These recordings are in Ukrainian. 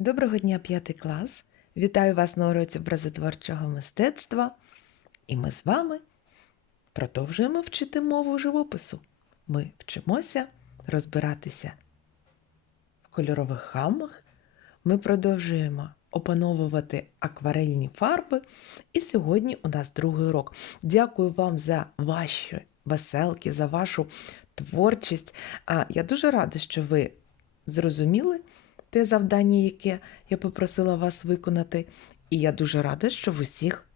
Доброго дня, п'ятий клас! Вітаю вас на уроці образотворчого мистецтва. І ми з вами продовжуємо вчити мову живопису. Ми вчимося розбиратися в кольорових гаммах. Ми продовжуємо опановувати акварельні фарби. І сьогодні у нас другий урок. Дякую вам за ваші веселки, за вашу творчість. А я дуже рада, що ви зрозуміли те завдання, яке я попросила вас виконати. І я дуже рада, що в усіх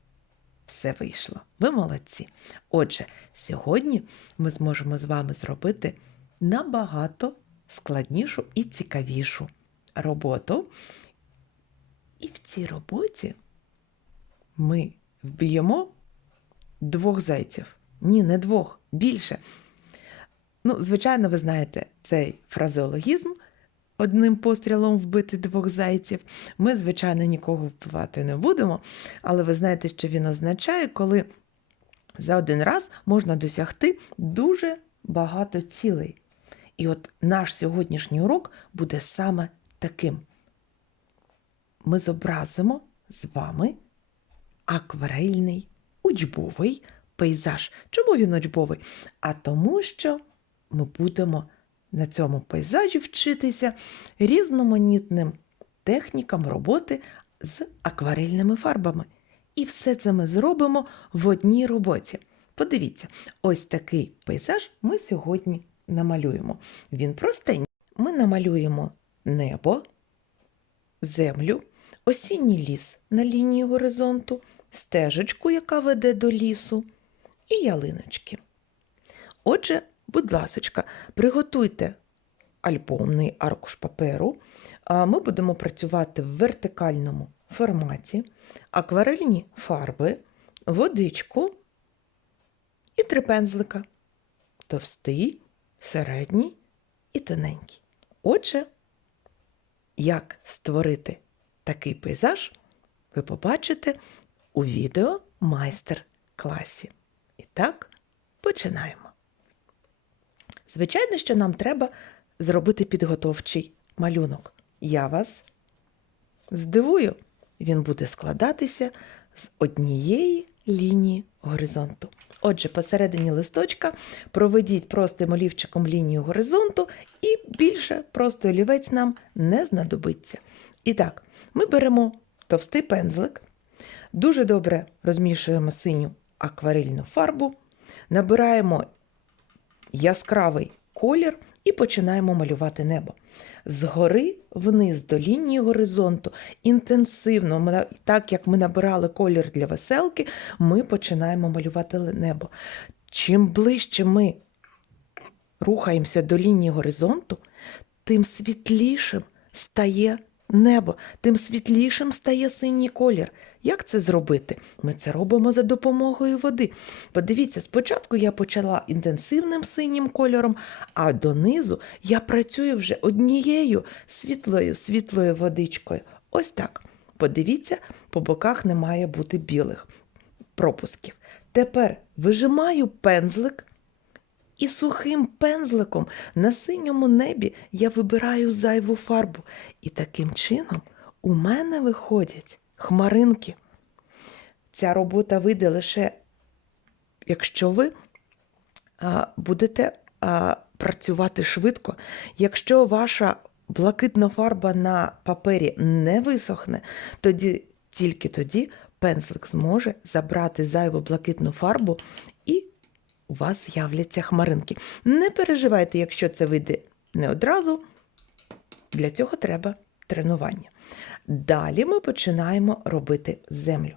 все вийшло. Ви молодці. Отже, сьогодні ми зможемо з вами зробити набагато складнішу і цікавішу роботу. І в цій роботі ми вб'ємо двох зайців. Ні, не двох, більше. Ну, звичайно, ви знаєте цей фразеологізм одним пострілом вбити двох зайців. Ми, звичайно, нікого вбивати не будемо, але ви знаєте, що він означає, коли за один раз можна досягти дуже багато цілей. І от наш сьогоднішній урок буде саме таким. Ми зобразимо з вами акварельний учбовий пейзаж. Чому він учбовий? А тому, що ми будемо на цьому пейзажі вчитися різноманітним технікам роботи з акварельними фарбами. І все це ми зробимо в одній роботі. Подивіться, ось такий пейзаж ми сьогодні намалюємо. Він простенький. Ми намалюємо небо, землю, осінній ліс на лінії горизонту, стежечку, яка веде до лісу, і ялиночки. Отже, будь ласочка, приготуйте альбомний аркуш паперу. Ми будемо працювати в вертикальному форматі, акварельні фарби, водичку і три пензлика. Товстий, середній і тоненький. Отже, як створити такий пейзаж, ви побачите у відео майстер-класі. І так, починаємо. Звичайно, що нам треба зробити підготовчий малюнок. Я вас здивую, він буде складатися з однієї лінії горизонту. Отже, посередині листочка проведіть простим олівчиком лінію горизонту, і більше просто олівець нам не знадобиться. І так, ми беремо товстий пензлик, дуже добре розмішуємо синю акварельну фарбу, набираємо яскравий колір і починаємо малювати небо. Згори вниз до лінії горизонту інтенсивно, так як ми набирали колір для веселки, ми починаємо малювати небо. Чим ближче ми рухаємося до лінії горизонту, тим світлішим стає небо, тим світлішим стає синій колір. Як це зробити? Ми це робимо за допомогою води. Подивіться, спочатку я почала інтенсивним синім кольором, а донизу я працюю вже однією світлою світлою водичкою. Ось так. Подивіться, по боках не має бути білих пропусків. Тепер вижимаю пензлик. І сухим пензликом на синьому небі я вибираю зайву фарбу. І таким чином у мене виходять хмаринки. Ця робота вийде лише, якщо ви будете працювати швидко. Якщо ваша блакитна фарба на папері не висохне, тоді тільки тоді пензлик зможе забрати зайву блакитну фарбу і у вас з'являться хмаринки. Не переживайте, якщо це вийде не одразу. Для цього треба тренування. Далі ми починаємо робити землю.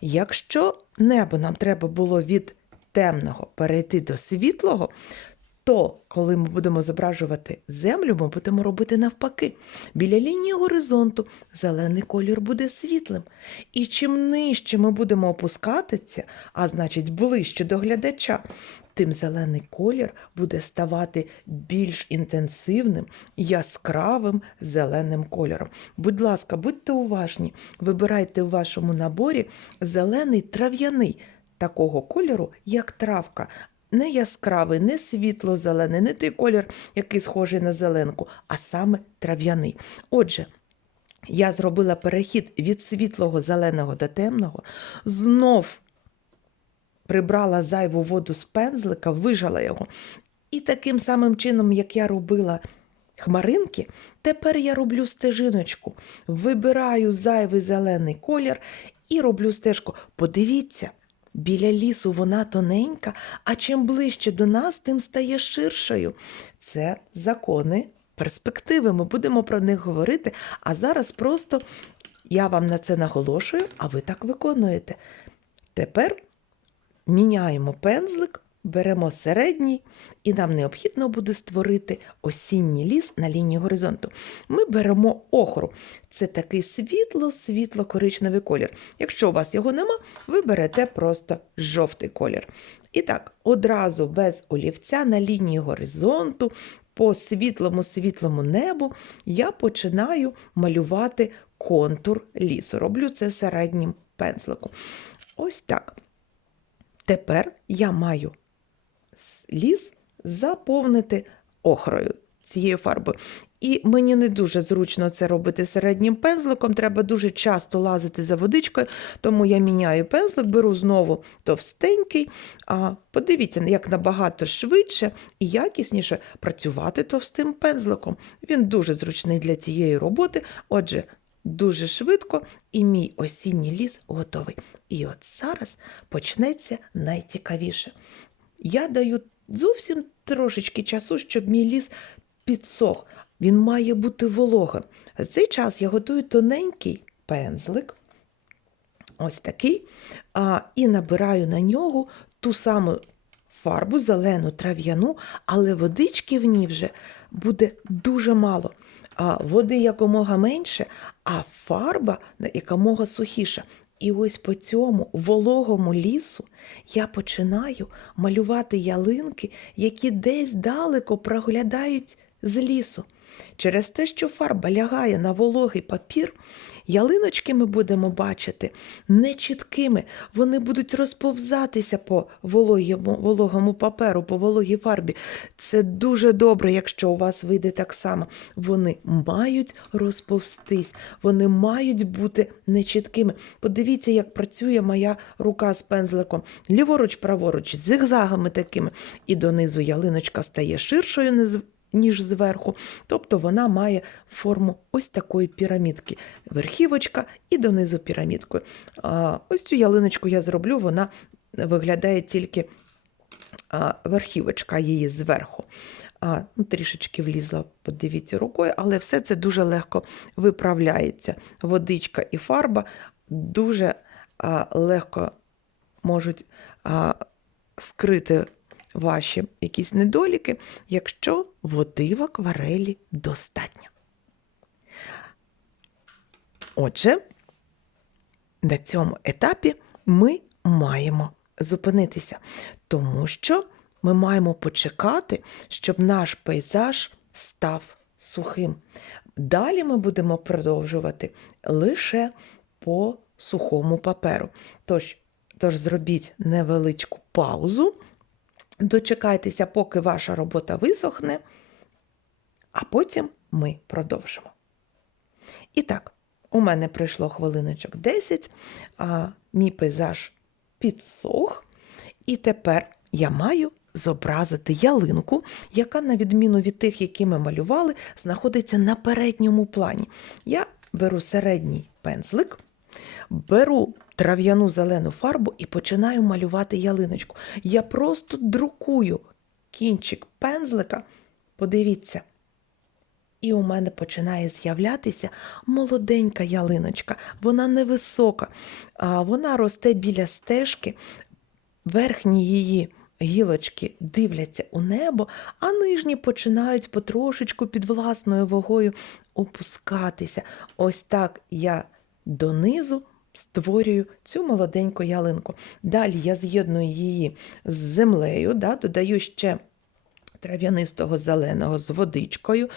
Якщо небо нам треба було від темного перейти до світлого, то коли ми будемо зображувати землю, ми будемо робити навпаки. Біля лінії горизонту зелений колір буде світлим. І чим нижче ми будемо опускатися, а значить ближче до глядача, тим зелений колір буде ставати більш інтенсивним, яскравим зеленим кольором. Будь ласка, будьте уважні, вибирайте у вашому наборі зелений трав'яний такого кольору, як травка. Не яскравий, не світло-зелений, не той колір, який схожий на зеленку, а саме трав'яний. Отже, Я зробила перехід від світлого зеленого до темного, знов прибрала зайву воду з пензлика, вижала його. І таким самим чином, як я робила хмаринки, тепер я роблю стежиночку, вибираю зайвий зелений колір і роблю стежку. Подивіться, біля лісу вона тоненька, а чим ближче до нас, тим стає ширшою. Це закони перспективи. Ми будемо про них говорити. А зараз просто я вам на це наголошую, а ви так виконуєте. Тепер міняємо пензлик, беремо середній, і нам необхідно буде створити осінній ліс на лінії горизонту. Ми беремо охру. Це такий світло-світло-коричневий колір. Якщо у вас його нема, ви берете просто жовтий колір. І так, одразу без олівця на лінії горизонту, по світлому-світлому небу, я починаю малювати контур лісу. Роблю це середнім пензликом. Ось так. Тепер я маю ліс заповнити охрою цією фарбою. І мені не дуже зручно це робити середнім пензликом, треба дуже часто лазити за водичкою, тому я міняю пензлик, беру знову товстенький. А подивіться, як набагато швидше і якісніше працювати товстим пензликом. Він дуже зручний для цієї роботи. Отже, дуже швидко, і мій осінній ліс готовий. І от зараз почнеться найцікавіше. Я даю зовсім трошечки часу, щоб мій ліс підсох. Він має бути вологим. За цей час я готую тоненький пензлик, ось такий, і набираю на нього ту саму фарбу, зелену трав'яну, але водички в ній вже буде дуже мало. А води якомога менше, а фарба якомога сухіша. І ось по цьому вологому лісу я починаю малювати ялинки, які десь далеко проглядають з лісу. Через те, що фарба лягає на вологий папір, ялиночки ми будемо бачити нечіткими. Вони будуть розповзатися по вологому, вологому паперу, по вологій фарбі. Це дуже добре, якщо у вас вийде так само. Вони мають розповстись, вони мають бути нечіткими. Подивіться, як працює моя рука з пензликом. Ліворуч, праворуч, зигзагами такими. І донизу ялиночка стає ширшою, ніж зверху. Тобто вона має форму ось такої пірамідки. Верхівочка і донизу пірамідкою. Ось цю ялиночку я зроблю, вона виглядає тільки верхівочка її зверху. А, ну, трішечки влізла, подивіться рукою, але все це дуже легко виправляється. Водичка і фарба дуже а, легко можуть а, скрити ваші якісь недоліки, якщо води в акварелі достатньо. Отже, на цьому етапі ми маємо зупинитися, тому що ми маємо почекати, щоб наш пейзаж став сухим. Далі ми будемо продовжувати лише по сухому паперу. Тож, тож зробіть невеличку паузу, дочекайтеся, поки ваша робота висохне, а потім ми продовжимо. І так, у мене пройшло хвилиночок 10, а мій пейзаж підсох, і тепер я маю зобразити ялинку, яка, на відміну від тих, які ми малювали, знаходиться на передньому плані. Я беру середній пензлик, беру трав'яну зелену фарбу і починаю малювати ялиночку. Я просто друкую кінчик пензлика. Подивіться. І у мене починає з'являтися молоденька ялиночка. Вона невисока, вона росте біля стежки, верхні її гілочки дивляться у небо, а нижні починають потрошечку під власною вагою опускатися. Ось так я донизу створюю цю молоденьку ялинку. Далі я з'єдную її з землею, да, додаю ще трав'янистого зеленого з водичкою,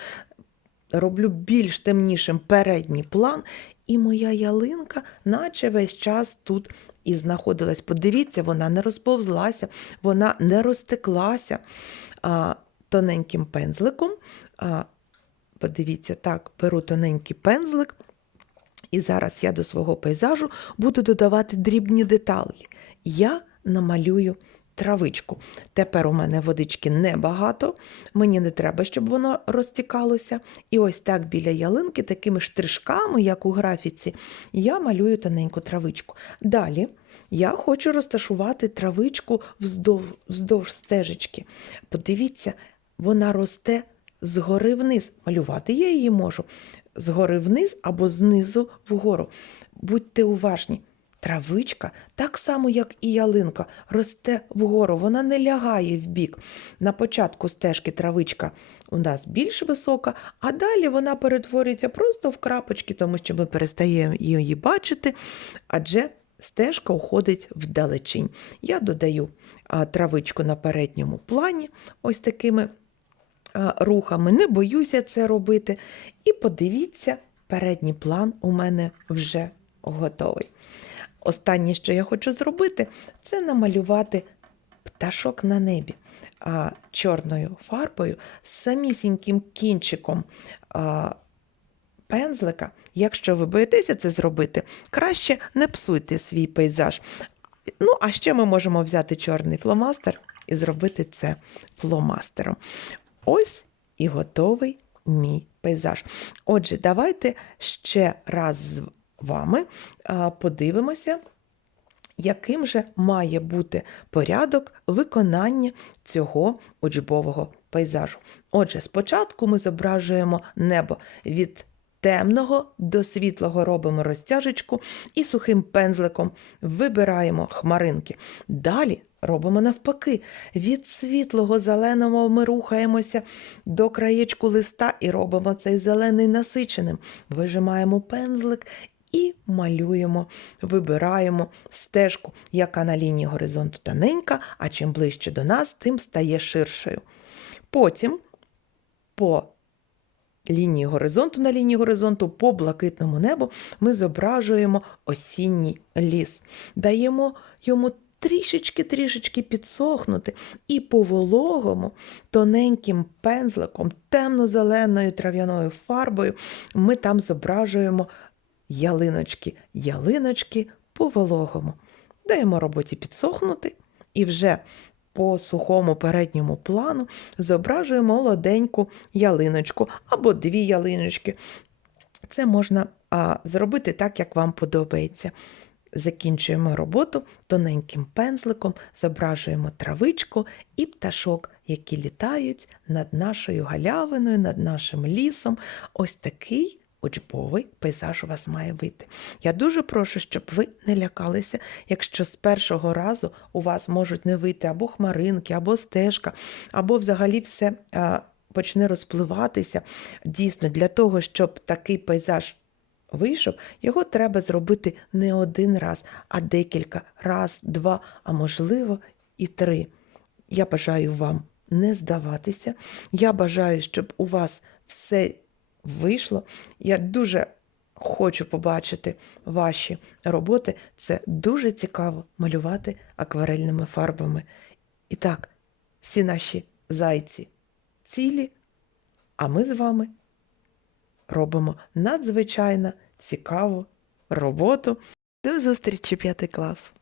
роблю більш темнішим передній план, і моя ялинка, наче весь час тут і знаходилась. Подивіться, вона не розповзлася, вона не розтеклася а, тоненьким пензликом. А, подивіться, так, беру тоненький пензлик, І зараз я до свого пейзажу буду додавати дрібні деталі. Я намалюю травичку. Тепер у мене водички небагато, мені не треба, щоб воно розтікалося. І ось так біля ялинки, такими штришками, як у графіці, я малюю тоненьку травичку. Далі я хочу розташувати травичку вздовж, вздовж стежечки. Подивіться, вона росте згори вниз. Малювати я її можу згори вниз або знизу вгору. Будьте уважні. Травичка, так само, як і ялинка, росте вгору, вона не лягає в бік. На початку стежки травичка у нас більш висока, а далі вона перетворюється просто в крапочки, тому що ми перестаємо її бачити, адже стежка уходить вдалечінь. Я додаю травичку на передньому плані, ось такими рухами. Не боюся це робити. І подивіться, передній план у мене вже готовий. Останнє, що я хочу зробити, це намалювати пташок на небі а, чорною фарбою з самісіньким кінчиком а, пензлика. Якщо ви боїтеся це зробити, краще не псуйте свій пейзаж. Ну, а ще ми можемо взяти чорний фломастер і зробити це фломастером. Ось і готовий мій пейзаж. Отже, давайте ще раз з вами подивимося, яким же має бути порядок виконання цього учбового пейзажу. Отже, спочатку ми зображуємо небо від темного до світлого робимо розтяжечку і сухим пензликом вибираємо хмаринки. Далі робимо навпаки. Від світлого зеленого ми рухаємося до краєчку листа і робимо цей зелений насиченим. Вижимаємо пензлик і малюємо, вибираємо стежку, яка на лінії горизонту тоненька, а чим ближче до нас, тим стає ширшою. Потім по лінії горизонту на лінії горизонту по блакитному небу ми зображуємо осінній ліс. Даємо йому трішечки-трішечки підсохнути, і по вологому, тоненьким пензликом, темно-зеленою трав'яною фарбою ми там зображуємо ялиночки, ялиночки по вологому. Даємо роботі підсохнути і вже по сухому передньому плану зображуємо молоденьку ялиночку або дві ялиночки. Це можна а, зробити так, як вам подобається. Закінчуємо роботу тоненьким пензликом, зображуємо травичку і пташок, які літають над нашою галявиною, над нашим лісом. Ось такий учбовий пейзаж у вас має вийти. Я дуже прошу, щоб ви не лякалися, якщо з першого разу у вас можуть не вийти або хмаринки, або стежка, або взагалі все почне розпливатися. Дійсно, для того, щоб такий пейзаж вийшов, його треба зробити не один раз, а декілька раз, два, а можливо і три. Я бажаю вам не здаватися. Я бажаю, щоб у вас все вийшло. Я дуже хочу побачити ваші роботи. Це дуже цікаво малювати акварельними фарбами. І так, всі наші зайці цілі, а ми з вами робимо надзвичайно цікаву роботу. До зустрічі, п'ятий клас!